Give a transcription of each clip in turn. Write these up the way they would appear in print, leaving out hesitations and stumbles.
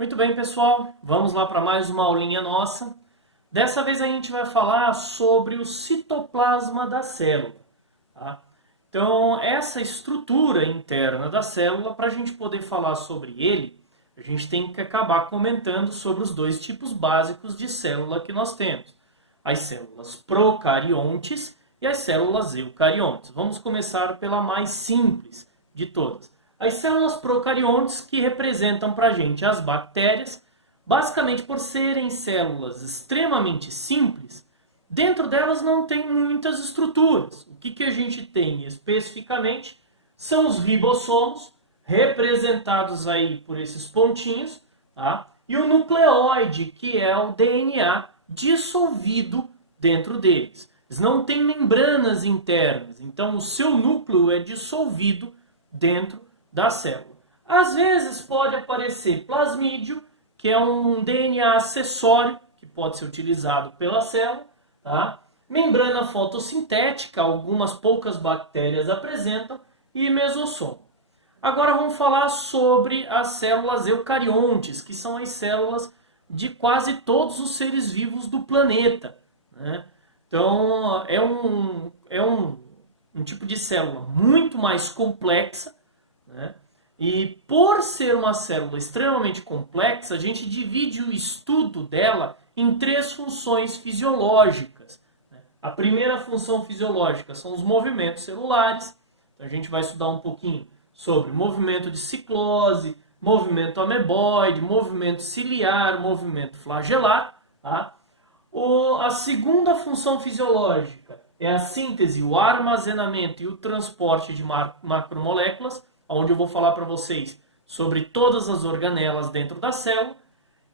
Muito bem, pessoal. Vamos lá para mais uma aulinha nossa. Dessa vez a gente vai falar sobre o citoplasma da célula. Tá? Então, essa estrutura interna da célula, para a gente poder falar sobre ele, a gente tem que acabar comentando sobre os dois tipos básicos de célula que nós temos. As células procariontes e as células eucariontes. Vamos começar pela mais simples de todas. As células procariontes, que representam para a gente as bactérias, basicamente por serem células extremamente simples, dentro delas não tem muitas estruturas. O que a gente tem especificamente são os ribossomos, representados aí por esses pontinhos, tá? E o nucleóide, que é o DNA dissolvido dentro deles. Eles não têm membranas internas, então o seu núcleo é dissolvido dentro da célula. Às vezes pode aparecer plasmídio, que é um DNA acessório que pode ser utilizado pela célula, tá? Membrana fotossintética, algumas poucas bactérias apresentam, e mesossomo. Agora vamos falar sobre as células eucariontes, que são as células de quase todos os seres vivos do planeta, né? Então é um tipo de célula muito mais complexa, né? E por ser uma célula extremamente complexa, a gente divide o estudo dela em três funções fisiológicas. A primeira função fisiológica são os movimentos celulares. Então a gente vai estudar um pouquinho sobre movimento de ciclose, movimento ameboide, movimento ciliar, movimento flagelar. Tá? A segunda função fisiológica é a síntese, o armazenamento e o transporte de macromoléculas, onde eu vou falar para vocês sobre todas as organelas dentro da célula,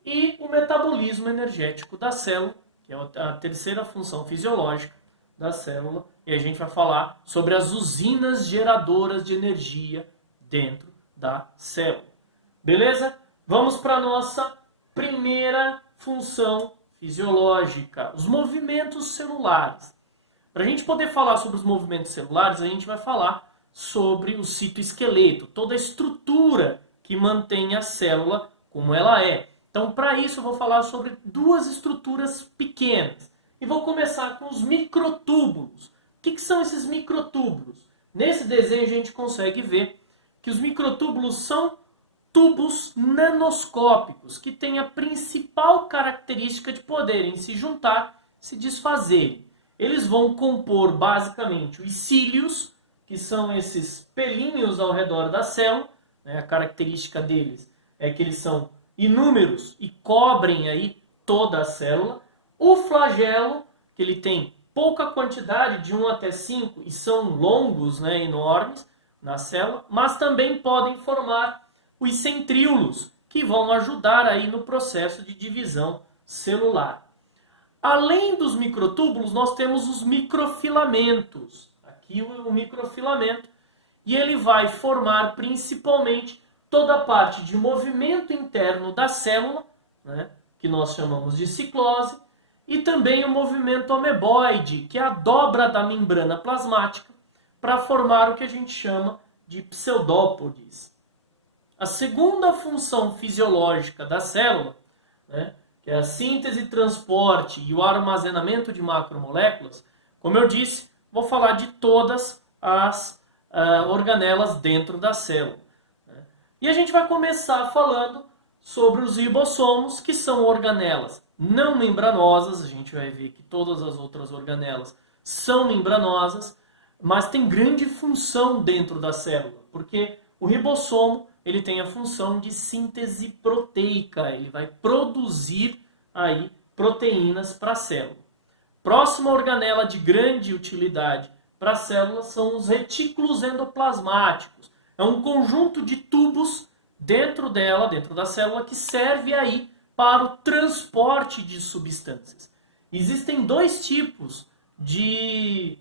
e o metabolismo energético da célula, que é a terceira função fisiológica da célula, e a gente vai falar sobre as usinas geradoras de energia dentro da célula. Beleza? Vamos para a nossa primeira função fisiológica, os movimentos celulares. Para a gente poder falar sobre os movimentos celulares, a gente vai falar sobre o citoesqueleto, toda a estrutura que mantém a célula como ela é. Então, para isso, eu vou falar sobre duas estruturas pequenas. E vou começar com os microtúbulos. O que são esses microtúbulos? Nesse desenho, a gente consegue ver que os microtúbulos são tubos nanoscópicos, que têm a principal característica de poderem se juntar, se desfazerem. Eles vão compor, basicamente, os cílios, que são esses pelinhos ao redor da célula, né? A característica deles é que eles são inúmeros e cobrem aí toda a célula. O flagelo, que ele tem pouca quantidade, de 1 até 5, e são longos, né, enormes na célula, mas também podem formar os centríolos, que vão ajudar aí no processo de divisão celular. Além dos microtúbulos, nós temos os microfilamentos. Aqui o microfilamento, e ele vai formar principalmente toda a parte de movimento interno da célula, né, que nós chamamos de ciclose, e também o movimento ameboide, que é a dobra da membrana plasmática, para formar o que a gente chama de pseudópodes. A segunda função fisiológica da célula, né, que é a síntese, transporte e o armazenamento de macromoléculas, como eu disse, vou falar de todas as organelas dentro da célula. E a gente vai começar falando sobre os ribossomos, que são organelas não membranosas. A gente vai ver que todas as outras organelas são membranosas, mas tem grande função dentro da célula, porque o ribossomo ele tem a função de síntese proteica, ele vai produzir aí proteínas para a célula. Próxima organela de grande utilidade para a célula são os retículos endoplasmáticos. É um conjunto de tubos dentro dela, dentro da célula, que serve aí para o transporte de substâncias. Existem dois tipos de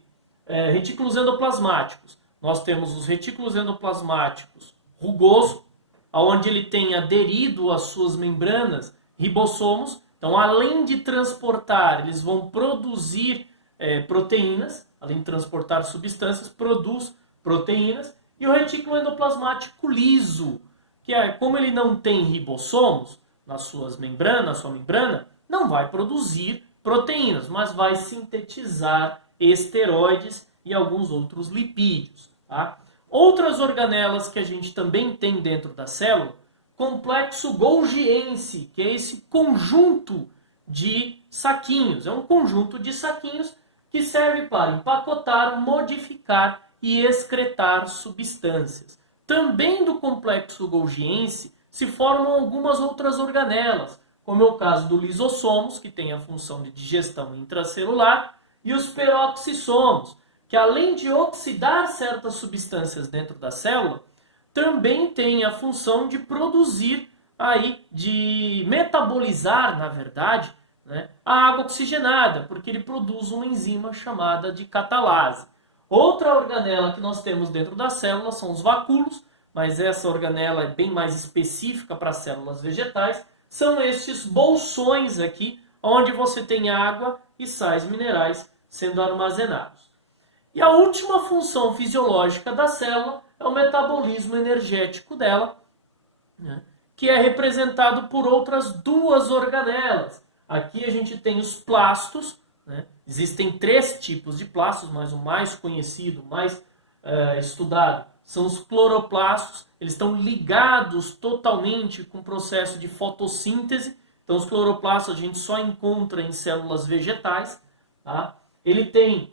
retículos endoplasmáticos. Nós temos os retículos endoplasmáticos rugoso, onde ele tem aderido às suas membranas ribossomos. Então, além de transportar, eles vão produzir proteínas, além de transportar substâncias, produz proteínas. E o retículo endoplasmático liso, que é como ele não tem ribossomos, nas suas membranas, na sua membrana, não vai produzir proteínas, mas vai sintetizar esteroides e alguns outros lipídios. Tá? Outras organelas que a gente também tem dentro da célula, complexo golgiense, que é esse conjunto de saquinhos. É um conjunto de saquinhos que serve para empacotar, modificar e excretar substâncias. Também do complexo golgiense se formam algumas outras organelas, como é o caso do lisossomos, que tem a função de digestão intracelular, e os peroxissomos, que além de oxidar certas substâncias dentro da célula, também tem a função de produzir, de metabolizar, na verdade, né, a água oxigenada, porque ele produz uma enzima chamada de catalase. Outra organela que nós temos dentro da célula são os vacúolos, mas essa organela é bem mais específica para células vegetais. São estes bolsões aqui, onde você tem água e sais minerais sendo armazenados. E a última função fisiológica da célula é o metabolismo energético dela, né, que é representado por outras duas organelas. Aqui a gente tem os plastos, né? Existem 3 tipos de plastos, mas o mais conhecido, mais estudado, são os cloroplastos. Eles estão ligados totalmente com o processo de fotossíntese. Então os cloroplastos a gente só encontra em células vegetais. Tá? Ele tem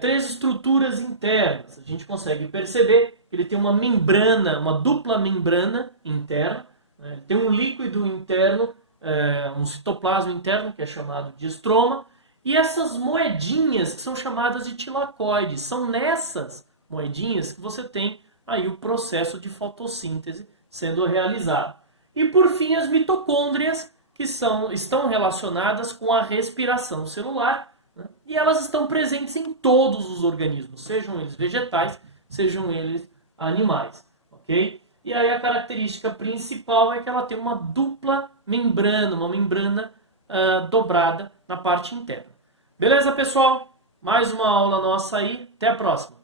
3 estruturas internas. A gente consegue perceber que ele tem uma membrana, uma dupla membrana interna. Né? Tem um líquido interno, um citoplasma interno, que é chamado de estroma, e essas moedinhas que são chamadas de tilacoides. São nessas moedinhas que você tem aí o processo de fotossíntese sendo realizado. E por fim as mitocôndrias, que estão relacionadas com a respiração celular, né? E elas estão presentes em todos os organismos, sejam eles vegetais, sejam eles animais. Ok? E aí a característica principal é que ela tem uma dupla membrana, uma membrana dobrada na parte interna. Beleza, pessoal? Mais uma aula nossa aí. Até a próxima.